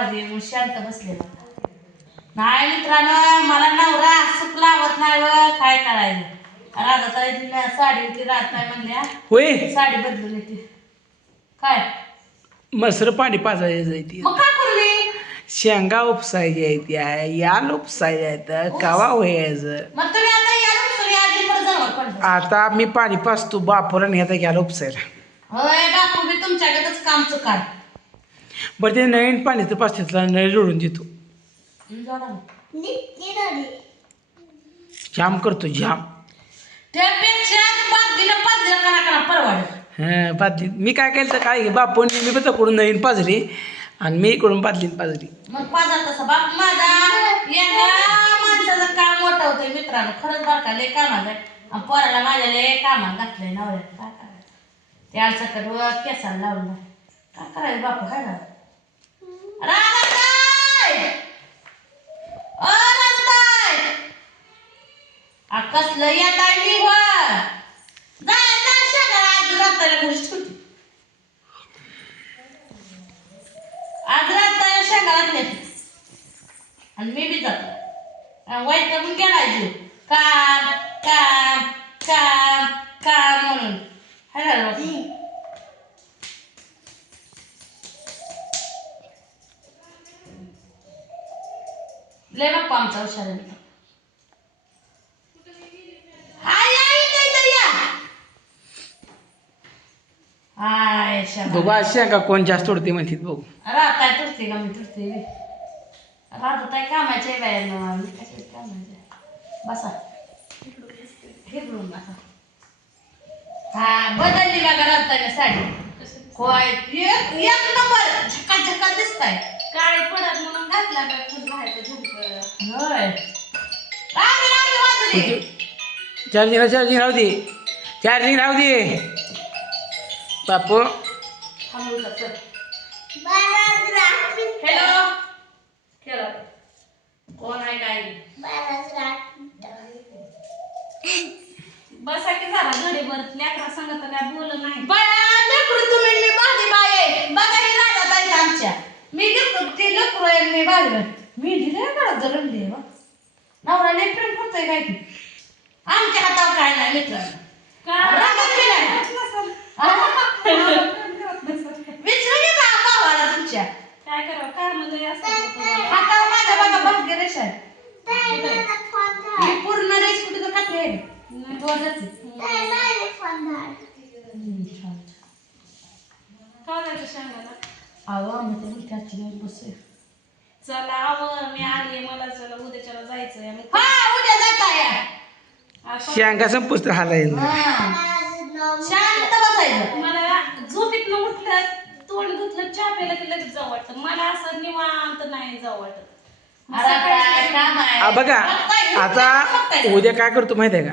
राहू दे मग शांत बसलेला नाही मित्रांनो मला नवरा सुख लावत नाही व काय करायचं राधा ताई साडी ती राहत नाही म्हणल्या होय साडी बदलून येते काय मसर पाणी पाजायचं आहे ती मग काय करू शेंगा उपसायची आहे ती याल उपसायची आहेत कवा व्हायचं मग तुम्ही आता या तुम्ही आधी परत जनावर पडलं आता मी पाणी पाजतो बापूला न्यायचा घ्यायला उपसायला होय बापू मी तुमच्याकडेच काम चुकार बरं ते नवीन पाणी तर पाचतेला नळ जोडून देतो जाम करतो जाम त्यापेक्षा पाच दिला करा परवड हां पाजली मी काय केलं तर काय बापूने मी कडून नवीन पाजली आणि मी इकडून पाजली मग पाजा तसा बाप माझा एका माणसाचं काम मोठं होतंय मित्रांनो खरंच बरं लय कामात आहे आणि पोराला माझ्या लय कामात घातलंय नवऱ्यात काय करायचं त्या आलचं केसाला लावलं काय करायचं बापू काय ना कसलं येत आहे मी आज रात्रीला घरीच ठेवते आज रात्रीला शेंगाला आणि मी बी जातो वाईट पण गेला जीव काम काम काम काम म्हणून हाय लय बाप्पा आमचा हुशार आहे हाय बघू शेंगा कोण जास्त उडते म्हणतात बघू राहताय तुरते का मी तुरते राहताय कामाचे बाहेर मी कशाचे कामाचे बसा हिकडून बसा हा बदलली बघा राहताय साडी होय एक नंबर झका झका दिसताय काळे पडत म्हणून घातला बाहेरचं झुंक होय चार्जिंग राहू दे बापू हॅलो केला कोण आहे काय बसा की जरा घडी भर लेकरा सांगत काय बोल नाही तुम्ही मी बाधी बाय बघा ही राहत आहे आमच्या मी घेतो ते लेकरू आहे मी बाहेर मी दिले काढत जरंडी आहे नवरा लय प्रेम करतोय काय की आमच्या हातावर काय नाही मित्रांनो विचारू घेता भावाला तुमच्या काय करावं काय म्हणजे हातावर माझ्या बघा भाग्य रेष आहे ही पूर्ण रेष कुठे तर खाते आहे वर जाते का जायचं शेंगाला अहो आम्ही ते त्याची बसे चला आव मी आली मला चला उद्याच्याला जायचंय हा उद्या जाता या शेंगा संपूस तर हालायला शांत बसायचं मला झोपेतनं उठलं तोंड धुतलं चहा प्यायला की लगेच जाऊ वाटतं मला असं निवांत नाही जाऊ वाटत बघा आता उद्या काय करतो माहिती आहे का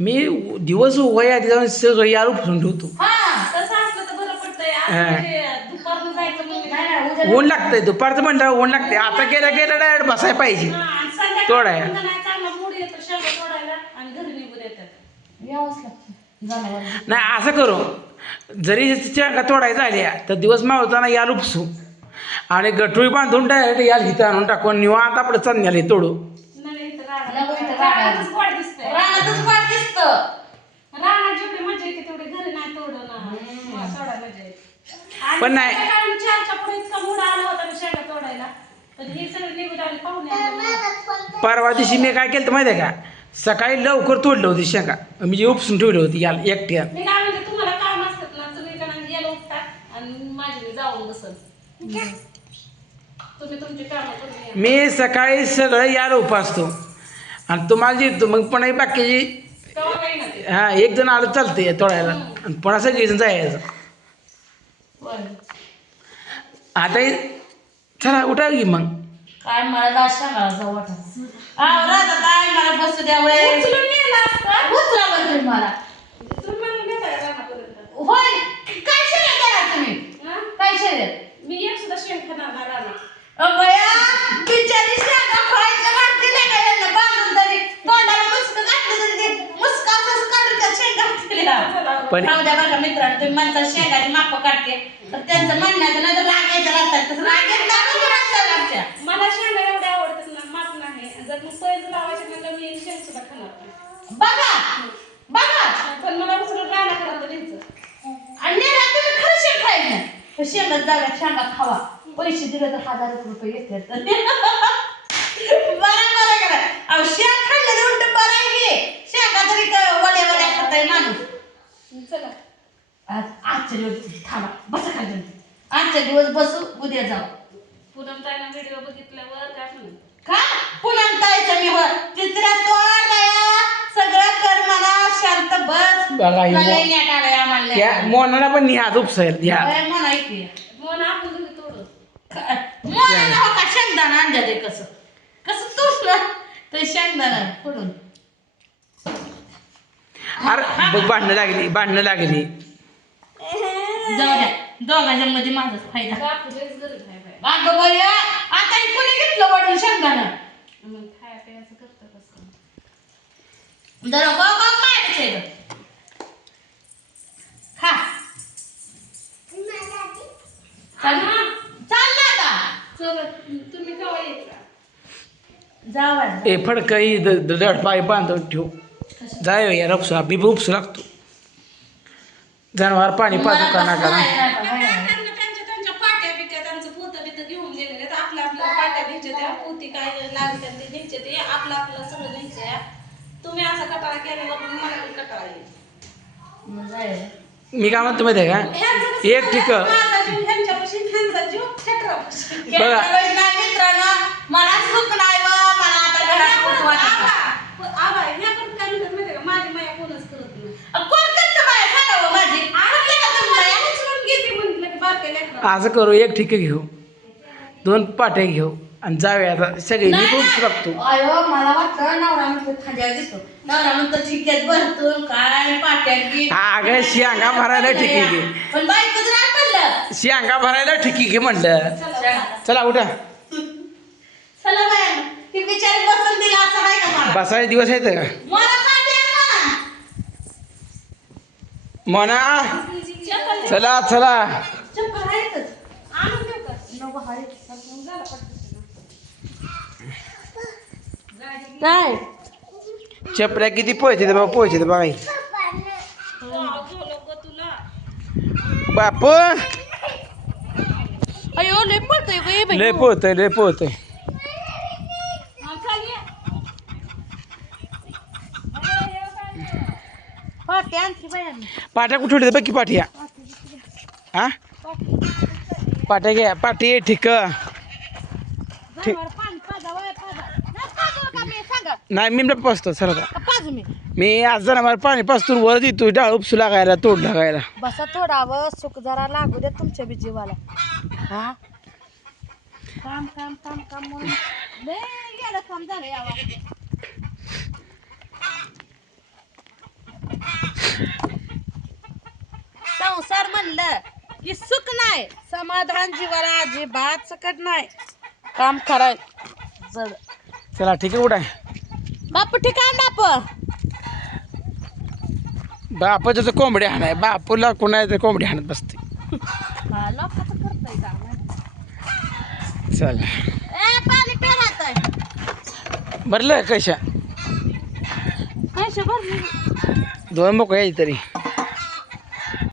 मी दिवस वय आधी जाऊन सगळं यार उपसून ठेवतो तसं असलं तर बरं पडतंय दुपारनं जायचं मग ऊन लागतंय दुपारचं म्हणलं ऊन लागते आता गेलं डायरेक्ट बसायला पाहिजे तोडाय चांगला मूड येतो शेंगा तोडायला आणि घरी निघून येतात यावंच लागतं नाही असं करू जरी शेंगा तोडायचं झाल्या तर दिवस मावताना याल उपसू आणि गठुळी बांधून डायरेक्ट याल हिथं आणून टाकून निवांत आपलं चांगले तोडू रानातच वाट दिसत रानात जेवढी मजा येते तेवढी घरी नाही तोडणं सोडा मजा येते पण नाही चारच्या पुढे इतका मूड आला होता शेंगा तोडायला पण हे सगळं निघून आले पाहुणे परवा दिवशी मी काय केलं माहिती आहे का सकाळी लवकर तोडलं होती शेंगा मी जे उपसून ठेवली होती याला एकट्या मी काय म्हणते तुम्हाला काम असतात ना तुम्ही का याला उठता आणि माझी मी जाऊन बसल तुम्ही तुमची कामं करून या. मी सकाळी सगळं याला उपासतो आणि तुम्हाला जे मग पण बाकीची तेव्हा काही नाही ते. हां एक जण आलं चालते तोडायला आणि पुन्हा सगळीजण जायचं आता चला उठा की मग काय मला दास सांगा जाऊ वाटत काय मला बसू द्या उचलून नेलं असतं. उचला बरं मला तुम्ही मला नेताय रानापर्यंत. होय काय शर्यत करा तुम्ही हा? काय शर्यत मी एक सुद्धा शेंग खाणार नाही रानात. बया बिचारी शेंगा फळायच्या वाटते नाही का यांना बांधून तरी तोंडाला मुस्क घातलं तरी ते मुस्क असंच काढून त्या शेंगा घातलेल्या पण राहू द्या बघा मित्रांनो तुम्ही म्हणता शेंगाची माप काढते तर त्यांचं म्हणण्याचं नाही तर राग यायचं राहतात तसं राग येत नाही शेतात जागा शेंगा खावा, पैसे दिले तर 1000 रुपये येतात. बरं करा. अहो शेंग खाल्लं उलट बरं आहे की, शेंगा तरी वड्या वड्या खाताय माणूस. चला आजच्या दिवस थांबा, बसा खाली. आजच्या दिवस बसू, उद्या जाऊ. पूनम ताईनं व्हिडिओ बघितल्यावर काय म्हणून का पुन्हा ताईचं मी तिसऱ्या तोड सगळं कर मला, शांत बस. बघा ही लय नेट आलंय आम्हाला. त्या मोनाला पण निहात उपसायला द्या. म्हणा ऐकूया. मन आपण तुम्ही तोडू मला हो का शेंगदाणा आणलं ते कसं कसं तुटलं ते शेंगदाणा फोडून. अरे बघ भांडणं लागली. जाऊ द्या, दोघांच्या मध्ये माझाच फायदा. बापू लयच गरज आहे बाय. अगं बाई, आता हे कोणी घेतलं वडून शेंगदाणा? मग खाया प्यायचं करतं कसं. जरा माहितीच आहे गं. खा चाललं आता. चला तुम्ही केव्हा येता? जावा ए फडक ही दड पाय बांधून ठेव. जाय यार उपसा बी उपसू लागतो. जनावर पाणी पाजू का नका ना. त्यांच्या पाट्या बिट्या त्यांचं पोतं बितं घेऊन गेलेले तर आपल्या पाट्या घ्यायच्या त्या पोती काय लागतात ते घ्यायचे ते आपलं सगळं घ्यायचं. तुम्ही असा कटाळा केल्यावर मला पण कटाळा येईल. मी काय म्हणतो माहिती आहे का, एक ठिक ह्यांच्यापाशी ह्यांचा जीव छटरापाशी. बघा मित्रांनो, मला सुख नाही व मला आता घरात सुख वाटत नाही. आबा ह्या करत काय म्हणतात माहिती का, माझी माया कोणच करत नाही. कोण करतं बाया? सांगा हो माझी. म्हणलं का तुम्ही बाया? उचलून घेते म्हटलं की बारक्या लेकराला. असं करू, एक ठिक घेऊ, 2 पाट्या घेऊ आणि जाऊया आता सगळे मी उपसू लागतो. अयो मला वाटतं नवरा म्हणतो खांद्यावर घेतो, नवरा म्हणतो ठिक्यात भरतून काय पाट्यात घे. अगं शेंगा भरायला ठिकी घे, पण बायकोच नाही म्हणलं. शेंगा भरायला ठिकी घे म्हणलं. चला उठा. चला बाया, ती बिचारी बसून दिला असं आहे का मला? बसायचे दिवस आहेत का मला पाट्या म्हणा. चला चला चप्पल आहेतच. आणून देऊ का? नको आहेत. मग झालं पटकन. काय चपल्या किती पोहायचे बाबा, पोहायचे बघा झालं गं तुला. बापू अयो लय पळतोय गं हे बाई. लय पोहतोय. हा, चल ये. पाट्या आणखी बायांनी. पाट्या कुठे ठेवते बघ की पाठ्या. हा पाट्या घ्या, पाठी ठीक पाणी पाजा वय पाजा. नाही पाजू का मी सांगा? नाही मी पाचतो सर. का पाजू मी? मी आज जरा मला पाणी पाचतो वर देतो, डाळ उपसू लागायला, तोड लागायला. बसा थोडावं, सुख जरा लागू दे तुमच्या बी जीवाला. हा काम म्हणून लय गेलं काम झालं यावा. संसार म्हणलं की सुख नाही, समाधान जीवाला अजिबात सकट नाही. काम कराय जड. चला ठीक आहे. उठा बापू ठिकाण बाप जसं कोंबडी हाणाय, बापूला कोणाचं कोंबडी हाणत बसते. लोकांचं करतंय का चला ए पाणी पेरात भरलं कशा पैसे भरले 2 मोकळ्या तरी.